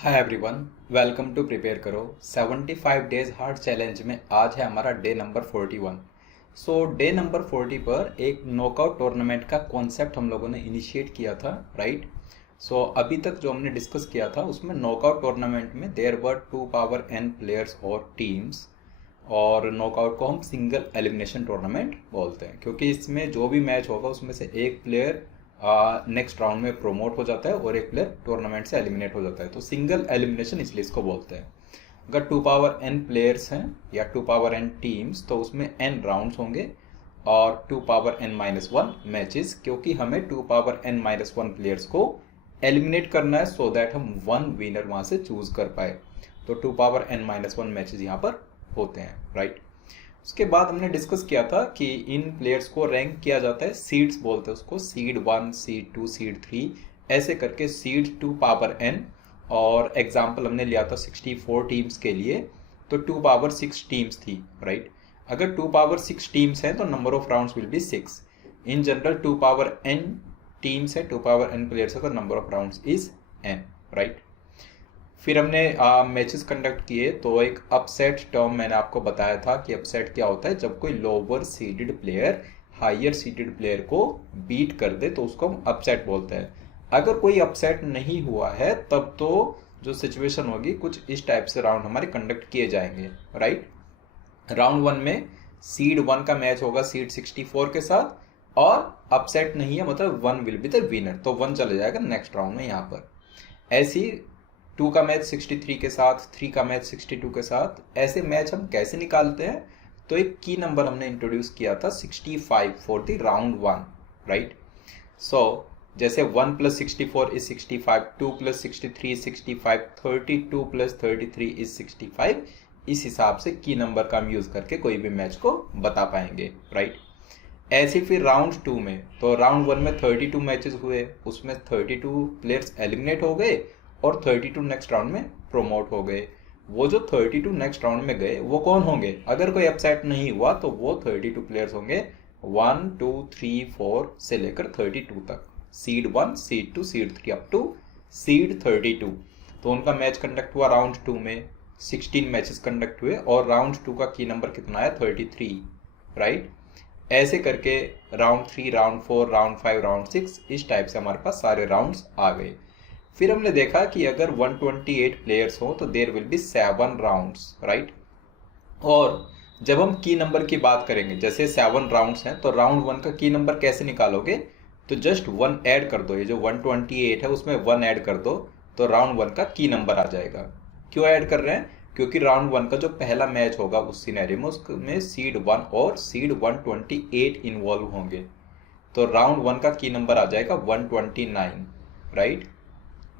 Hi everyone, welcome to prepare करो 75 days hard challenge में आज है हमारा day number 41। So day number 40 पर एक नॉकआउट टूर्नामेंट का कॉन्सेप्ट हम लोगों ने इनिशिएट किया था, राइट। सो अभी तक जो हमने डिस्कस किया था उसमें नॉकआउट टूर्नामेंट में there were 2 power n players और टीम्स, और नॉकआउट को हम सिंगल एलिमिनेशन टूर्नामेंट बोलते हैं क्योंकि इसमें जो भी मैच होगा उसमें से एक प्लेयर नेक्स्ट राउंड में प्रोमोट हो जाता है और एक प्लेयर टूर्नामेंट से एलिमिनेट हो जाता है। तो सिंगल एलिमिनेशन इसलिए इसको बोलते हैं। अगर 2 पावर n प्लेयर्स हैं या 2 पावर n टीम्स तो उसमें n राउंड्स होंगे और 2 पावर n-1 मैचेस, क्योंकि हमें 2 पावर n-1 प्लेयर्स को एलिमिनेट करना है सो दैट हम वन विनर वहां से चूज कर पाए। तो 2 पावर n-1 मैचेस यहाँ पर होते हैं, राइट। उसके बाद हमने डिस्कस किया था कि इन प्लेयर्स को रैंक किया जाता है, सीड्स बोलते हैं उसको, सीड 1, सीड 2, सीड 3 ऐसे करके, सीड 2 पावर n। और एग्जांपल हमने लिया था 64 टीम्स के लिए, तो 2 पावर 6 टीम्स थी, राइट। अगर 2 पावर 6 टीम्स हैं तो number of rounds will be 6। In general 2 power n teams है, 2 पावर n प्लेयर्स है, तो number of rounds is n, right. फिर हमने मैचेस कंडक्ट किए तो एक अपसेट टर्म मैंने आपको बताया था कि अपसेट क्या होता है। जब कोई lower seeded player higher seeded player को बीट कर दे तो उसको हम अपसेट बोलते हैं। अगर कोई अपसेट नहीं हुआ है तब तो जो सिचुएशन होगी कुछ इस टाइप से राउंड हमारे कंडक्ट किए जाएंगे, राइट। राउंड 1 में सीड 1 का मैच होगा सीड 64 के साथ, और अपसेट नहीं है मतलब 1 विल बी द विनर, तो 1 चले जाएगा नेक्स्ट राउंड में। यहाँ पर ऐसी 2 का मैच 63 के साथ, 3 का मैच 62 के साथ, ऐसे मैच हम कैसे निकालते हैं। तो एक की नंबर हमने इंट्रोड्यूस किया था 65 फॉर द राउंड 1, राइट। सो जैसे 1 + 64 इज 65, 2 + 63 65, 32 + 33 इज 65। इस हिसाब से की नंबर का हम यूज करके कोई भी मैच को बता पाएंगे, राइट। ऐसे फिर राउंड 2 में, तो राउंड 1 में 32 मैचेस हुए, उसमें 32 प्लेयर्स एलिमिनेट हो गए और 32 नेक्स्ट राउंड में प्रोमोट हो गए। वो जो 32 नेक्स्ट राउंड में गए वो कौन होंगे, अगर कोई अपसेट नहीं हुआ तो वो 32 प्लेयर्स होंगे 1 2 3 4 से लेकर 32 तक, seed 1 seed 2 seed 3 up to seed 32। तो उनका मैच कंडक्ट हुआ राउंड 2 में, 16 मैचेस कंडक्ट हुए और राउंड 2 का की नंबर कितना आया 33, राइट। ऐसे करके राउंड 3 राउंड 4 राउंड 5 राउंड 6 इस टाइप से हमारे पास सारे राउंड्स आ गए। फिर हमने देखा कि अगर 128 प्लेयर्स हो तो there will be 7 rounds, right. और जब हम की नंबर की बात करेंगे, जैसे 7 राउंड्स हैं, तो राउंड 1 का की नंबर कैसे निकालोगे, तो जस्ट 1 ऐड कर दो, ये जो 128 है उसमें 1 ऐड कर दो तो राउंड 1 का की नंबर आ जाएगा। क्यों ऐड कर रहे हैं, क्योंकि राउंड 1 का जो पहला मैच होगा उस सिनेरियो में उसमें सीड 1 और सीड 128 इन्वॉल्व होंगे, तो राउंड 1 का की नंबर आ जाएगा 129, right.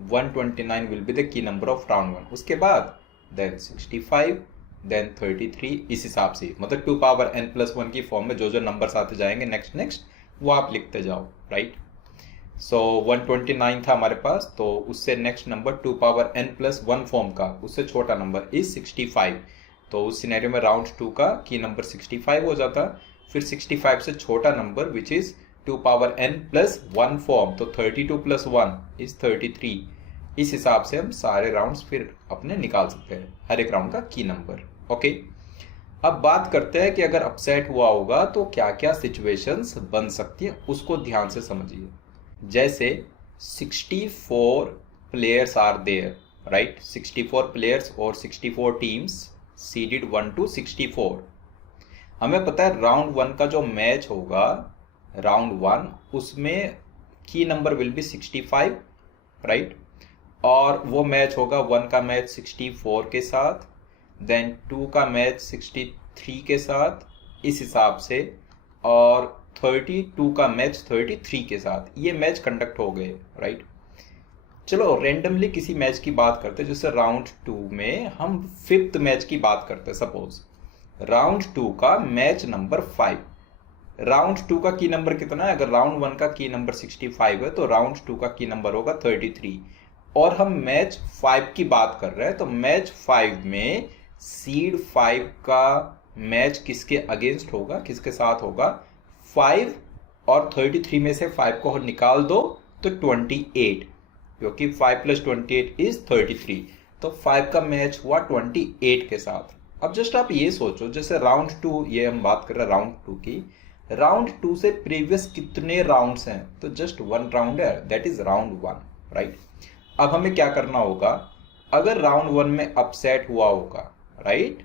129 will be the key number of round 1। उसके बाद देन 65 देन 33, इस हिसाब से, मतलब 2 पावर n+1 की फॉर्म में जो जो नंबर्स आते जाएंगे नेक्स्ट नेक्स्ट वो आप लिखते जाओ, राइट। सो 129 था हमारे पास, तो उससे next number 2 power n+1 form का उससे छोटा नंबर इज 65। तो उस सिनेरियो में राउंड 2 का की नंबर 65 हो जाता। फिर 65 से छोटा number which is 2 power n+1 form, तो 32 + 1 इज 33। इस हिसाब से हम सारे राउंड्स फिर अपने निकाल सकते हैं, हर एक राउंड का की नंबर, ओके। अब बात करते हैं कि अगर अपसेट हुआ होगा तो क्या क्या सिचुएशंस बन सकती है, उसको ध्यान से समझिए। जैसे 64 players are there, right, 64 players और 64 टीम्स सीडेड 1 to 64। हमें पता है राउंड 1 का जो मैच होगा राउंड 1 उसमें की नंबर विल बी 65, राइट। और वो मैच होगा 1 का मैच 64 के साथ, देन 2 का मैच 63 के साथ, इस हिसाब से, और 32 का मैच 33 के साथ। ये मैच कंडक्ट हो गए, राइट। चलो रेंडमली किसी मैच की बात करते हैं, जैसे राउंड 2 में हम 5th मैच की बात करते हैं। सपोज राउंड 2 का मैच नंबर 5, राउंड 2 का की नंबर कितना है, अगर राउंड 1 का की नंबर 65 है तो राउंड 2 का की नंबर होगा 33, और हम मैच 5 की बात कर रहे हैं। तो मैच 5 में सीड 5 का मैच किसके अगेंस्ट होगा, किसके साथ होगा, 5 और 33 में से 5 को निकाल दो तो 28। क्योंकि 5 + 28 इज 33, तो 5 का मैच हुआ 28 के साथ। अब जस्ट आप ये सोचो, जैसे राउंड 2, ये हम बात कर रहे हैं राउंड 2 की, राउंड 2 से प्रीवियस कितने राउंड्स हैं, तो जस्ट 1 राउंड है, दैट इज राउंड 1, राइट। अब हमें क्या करना होगा, अगर राउंड 1 में अपसेट हुआ होगा, राइट,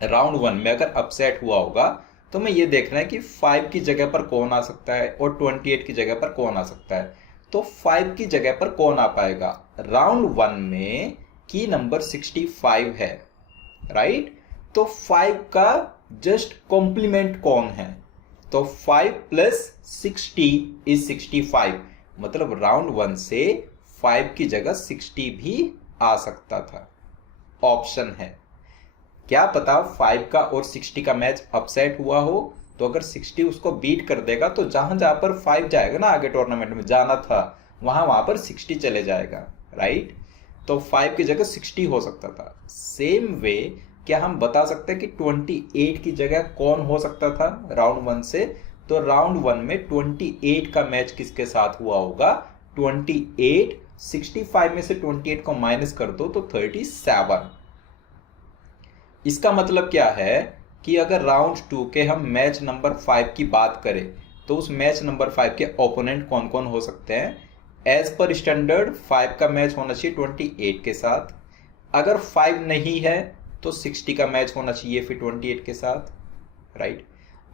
राउंड 1 में अगर अपसेट हुआ होगा तो हमें ये देखना है कि 5 की जगह पर कौन आ सकता है और 28 की जगह पर कौन आ सकता है। तो 5 की जगह पर कौन आ पाएगा, राउंड 1 में की नंबर 65 है, राइट। तो 5 का जस्ट कॉम्प्लीमेंट कौन है, तो 5 + 60 इज 65, मतलब राउंड 1 से 5 की जगह 60 भी आ सकता था। ऑप्शन है, क्या पता 5 का और 60 का मैच अपसेट हुआ हो, तो अगर 60 उसको बीट कर देगा तो जहां जहां पर 5 जाएगा ना, आगे टूर्नामेंट में जाना था वहां पर 60 चले जाएगा, राइट। तो 5 की जगह 60 हो सकता था। सेम वे क्या हम बता सकते हैं कि 28 की जगह कौन हो सकता था राउंड 1 से, तो राउंड 1 में 28 का मैच किसके साथ हुआ होगा, 28, 65 में से 28 को माइनस कर दो तो 37। इसका मतलब क्या है कि अगर राउंड 2 के हम मैच नंबर 5 की बात करें तो उस मैच नंबर 5 के ओपोनेंट कौन कौन हो सकते हैं। एज पर स्टैंडर्ड 5 का मैच होना चाहिए 28 के साथ, अगर 5 नहीं है तो 60 का मैच होना चाहिए फिर 28 के साथ, राइट।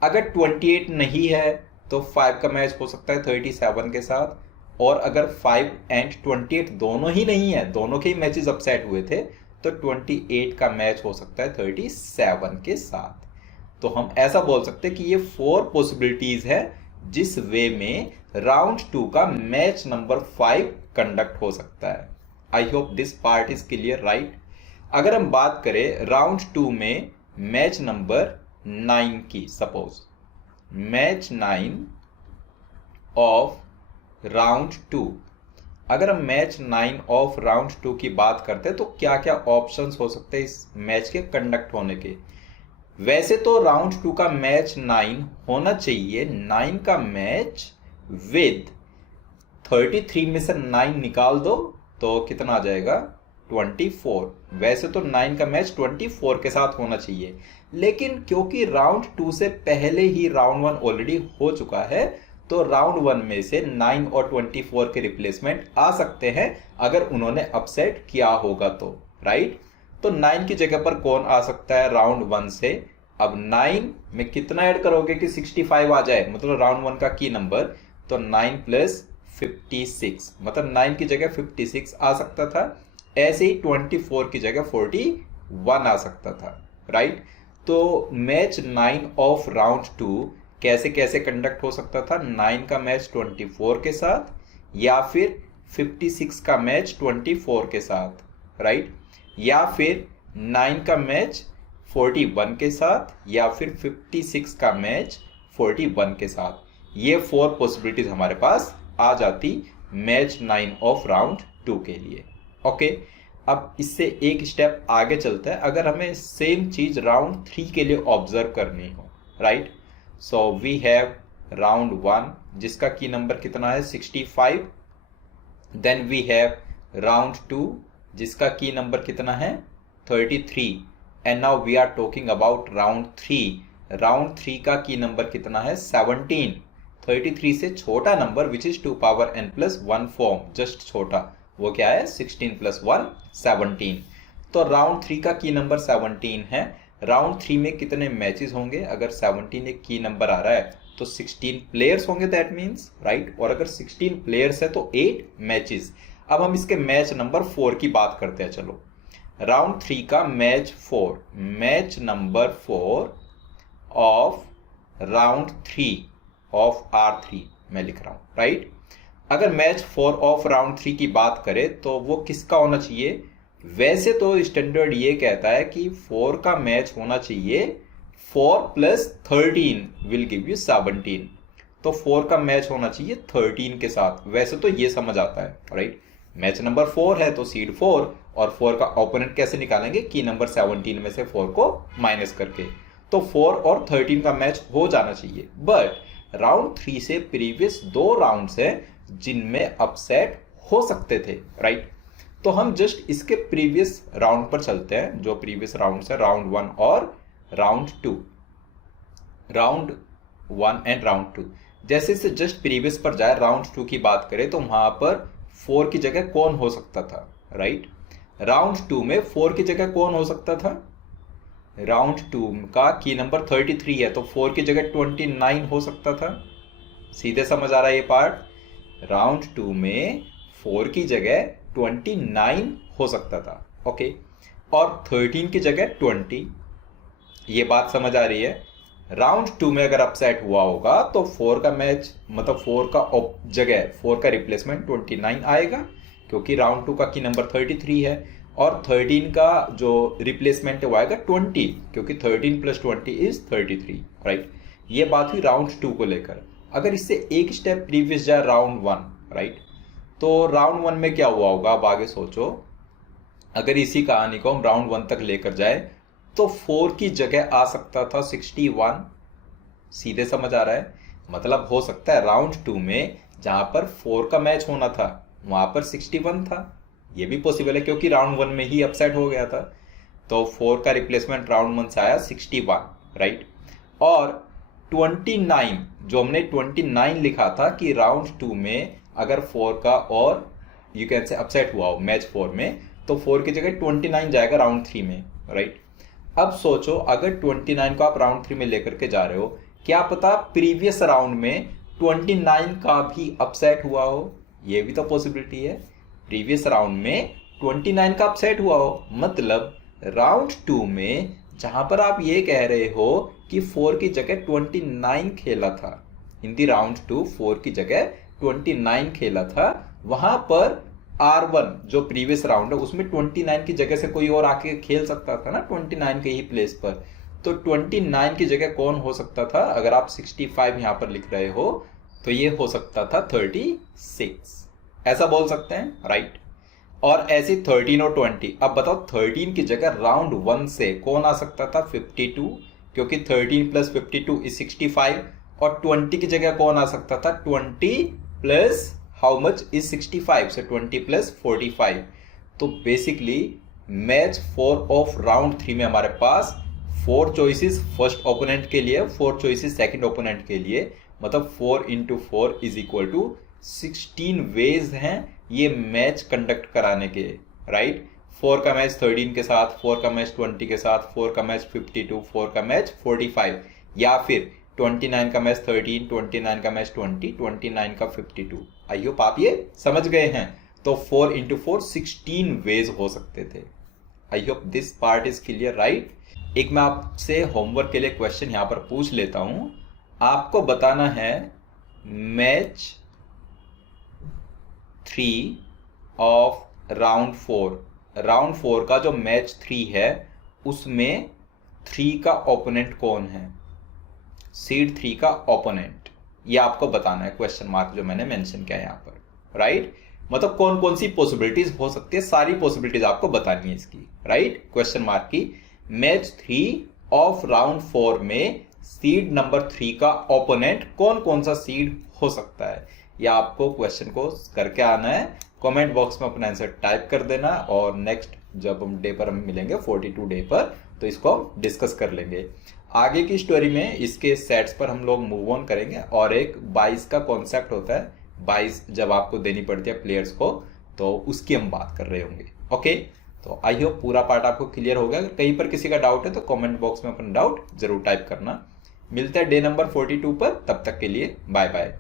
अगर 28 नहीं है तो 5 का मैच हो सकता है 37 के साथ, और अगर 5 एंड 28 दोनों ही नहीं है, दोनों के ही मैचेस अपसेट हुए थे, तो 28 का मैच हो सकता है 37 के साथ। तो हम ऐसा बोल सकते हैं कि ये 4 पॉसिबिलिटीज है जिस वे में राउंड 2 का मैच नंबर 5 कंडक्ट हो सकता है। I hope this part is clear, right. अगर हम बात करें राउंड 2 में मैच नंबर 9 की, सपोज मैच 9 ऑफ राउंड 2, अगर हम मैच 9 ऑफ राउंड 2 की बात करते हैं तो क्या क्या ऑप्शंस हो सकते हैं इस मैच के कंडक्ट होने के। वैसे तो राउंड 2 का मैच 9 होना चाहिए 9 का मैच विद 33 में से 9 निकाल दो तो कितना आ जाएगा 24। वैसे तो 9 का मैच 24 के साथ होना चाहिए, लेकिन क्योंकि राउंड 2 से पहले ही राउंड 1 ऑलरेडी हो चुका है तो राउंड 1 में से 9 और 24 के रिप्लेसमेंट आ सकते हैं अगर उन्होंने अपसेट किया होगा तो, राइट। तो 9 की जगह पर कौन आ सकता है राउंड 1 से। अब 9 में कितना ऐड करोगे कि 65 आ जाए, मतलब राउंड 1 का की नंबर, तो 9 + 56, मतलब 9 की जगह 56 आ सकता था। ऐसे ही 24 की जगह 41 आ सकता था, राइट। तो मैच 9 ऑफ राउंड 2 कैसे कैसे कंडक्ट हो सकता था, 9 का मैच 24 के साथ या फिर 56 का मैच 24 के साथ, राइट, या फिर 9 का मैच 41 के साथ या फिर 56 का मैच 41 के साथ। ये 4 पॉसिबिलिटीज हमारे पास आ जाती मैच 9 ऑफ राउंड 2 के लिए। ओके, अब इससे एक स्टेप आगे चलते हैं। अगर हमें सेम चीज राउंड 3 के लिए ऑब्जर्व करनी हो, right, so we have round 1 जिसका की नंबर कितना है 65, देन वी हैव राउंड 2 जिसका की नंबर कितना है 33, and now we are talking about round 3। Round 3 का की नंबर कितना है 17, 33 से छोटा number which is 2 power n + 1 form, just छोटा, वो क्या है 16 + 1 17। तो राउंड 3 का की नंबर 17 है। राउंड 3 में कितने मैचेस होंगे, अगर 17 एक की नंबर आ रहा है तो 16 प्लेयर्स होंगे, दैट मीन्स, राइट, और अगर 16 प्लेयर्स है तो 8 मैचेस। अब हम इसके मैच नंबर 4 की बात करते हैं। चलो, राउंड 3 का match 4, match number 4 of round 3 of R3 मैं लिख रहा हूं, राइट। अगर मैच 4 ऑफ राउंड 3 की बात करें तो वो किसका होना चाहिए। वैसे तो स्टैंडर्ड ये कहता है कि 4 का मैच होना चाहिए 4 + 13 विल गिव यू 17, तो 4 का मैच होना चाहिए 13 के साथ। वैसे तो ये समझ आता है, राइट, मैच नंबर 4 है तो सीड 4, और 4 का ओपोनेंट कैसे निकालेंगे, की नंबर 17 में से 4 को माइनस करके, तो 4 और 13 का मैच हो जाना चाहिए। बट राउंड 3 से प्रीवियस 2 राउंड्स हैं जिनमें अपसेट हो सकते थे, राइट। तो हम जस्ट इसके प्रीवियस राउंड पर चलते हैं, जो प्रीवियस राउंड है, राउंड 1 और राउंड 2, राउंड 1 एंड राउंड 2। जैसे से जस्ट प्रीवियस पर जाए, राउंड 2 की बात करें तो वहां पर 4 की जगह कौन हो सकता था, राइट। राउंड 2 में 4 की जगह कौन हो सकता था, राउंड 2 का की नंबर 33 है, तो 4 की जगह 29 हो सकता था। सीधे समझ आ रहा है ये पार्ट। राउंड 2 में 4 की जगह 29 हो सकता था, ओके। और 13 की जगह 20, ये बात समझ आ रही है। राउंड 2 में अगर अपसेट हुआ होगा तो 4 का मैच, मतलब 4 का जगह 4 का रिप्लेसमेंट 29 आएगा, क्योंकि राउंड 2 का की नंबर 33 है। और 13 का जो रिप्लेसमेंट है वो आएगा 20, क्योंकि 13 + 20 इज 33, राइट। ये बात हुई राउंड 2 को लेकर। अगर इससे एक स्टेप प्रीवियस जाए, राउंड 1, राइट, तो राउंड 1 में क्या हुआ होगा, अब आगे सोचो। अगर इसी कहानी को हम राउंड 1 तक लेकर जाए तो 4 की जगह आ सकता था 61। सीधे समझ आ रहा है, मतलब हो सकता है राउंड 2 में जहां पर 4 का मैच होना था वहां पर 61 था। ये भी पॉसिबल है, क्योंकि राउंड 1 में ही अपसेट हो गया था। तो 4 का रिप्लेसमेंट राउंड 1 से आया 61, राइट। और 29, जो हमने 29 लिखा था कि राउंड 2 में अगर 4 का और यू कैन से अपसेट हुआ हो मैच 4 में, तो 4 की जगह 29 जाएगा राउंड 3 में, राइट। अब सोचो, अगर 29 को आप राउंड 3 में लेकर के जा रहे हो, क्या पता प्रीवियस राउंड में 29 का भी अपसेट हुआ हो, ये भी तो पॉसिबिलिटी है। प्रीवियस राउंड में 29 का अपसेट हुआ हो, मतलब राउंड 2 में जहां पर आप ये कह रहे हो कि 4 की जगह 29 खेला था, इन दी राउंड 2 4 की जगह 29 खेला था, वहां पर R1 जो प्रीवियस राउंड है उसमें 29 की जगह से कोई और आके खेल सकता था ना 29 के ही प्लेस पर। तो 29 की जगह कौन हो सकता था, अगर आप 65 यहां पर लिख रहे हो तो ये हो सकता था 36, ऐसा बोल सकते हैं, राइट। और ऐसे 13 और 20। अब बताओ 13 की जगह राउंड 1 से कौन आ सकता था, 52, क्योंकि 13 + 52 इज 65। और 20 की जगह कौन आ सकता था, 20 प्लस हाउ मच इज 65, से 20 + 45। तो बेसिकली मैच 4 ऑफ राउंड 3 में हमारे पास 4 चॉइसेस फर्स्ट ओपोनेंट के लिए, 4 चॉइसेस सेकंड ओपोनेंट के लिए, मतलब 4 × 4 = 16 वेज हैं ये मैच कंडक्ट कराने के, राइट। 4 का मैच 13 के साथ, 4 का मैच 20 के साथ, 4 का मैच 52, 4 का मैच 45, या फिर 29 का मैच 13, 29 का मैच 20, 29 का 52। आई होप आप ये समझ गए हैं। तो 4 × 4 16 वेज हो सकते थे। I hope this part is clear, right. एक मैं आपसे होमवर्क के लिए क्वेश्चन यहां पर पूछ लेता हूं। आपको बताना है मैच 3 ऑफ राउंड 4, राउंड 4 का जो मैच 3 है उसमें 3 का ओपोनेंट कौन है, सीड 3 का ओपोनेंट, ये आपको बताना है, क्वेश्चन मार्क जो मैंने मेंशन किया है यहाँ पर, राइट। मतलब कौन कौन सी पॉसिबिलिटीज हो सकती है, सारी पॉसिबिलिटीज आपको बतानी है इसकी, राइट, क्वेश्चन मार्क की। मैच 3 ऑफ राउंड 4 में सीड नंबर 3 का ओपोनेंट कौन कौन सा सीड हो सकता है, या आपको क्वेश्चन को करके आना है। कमेंट बॉक्स में अपना आंसर टाइप कर देना, और नेक्स्ट जब हम डे पर हम मिलेंगे 42 डे पर, तो इसको हम डिस्कस कर लेंगे। आगे की स्टोरी में इसके सेट्स पर हम लोग मूव ऑन करेंगे, और एक 22 का कॉन्सेप्ट होता है, 22 जब आपको देनी पड़ती है प्लेयर्स को, तो उसकी हम बात कर रहे होंगे, ओके। तो आई होप पूरा पार्ट आपको क्लियर हो गया। अगर कहीं पर किसी का डाउट है तो कमेंट बॉक्स में अपना डाउट जरूर टाइप करना। मिलते हैं डे नंबर 42 पर, तब तक के लिए बाय बाय।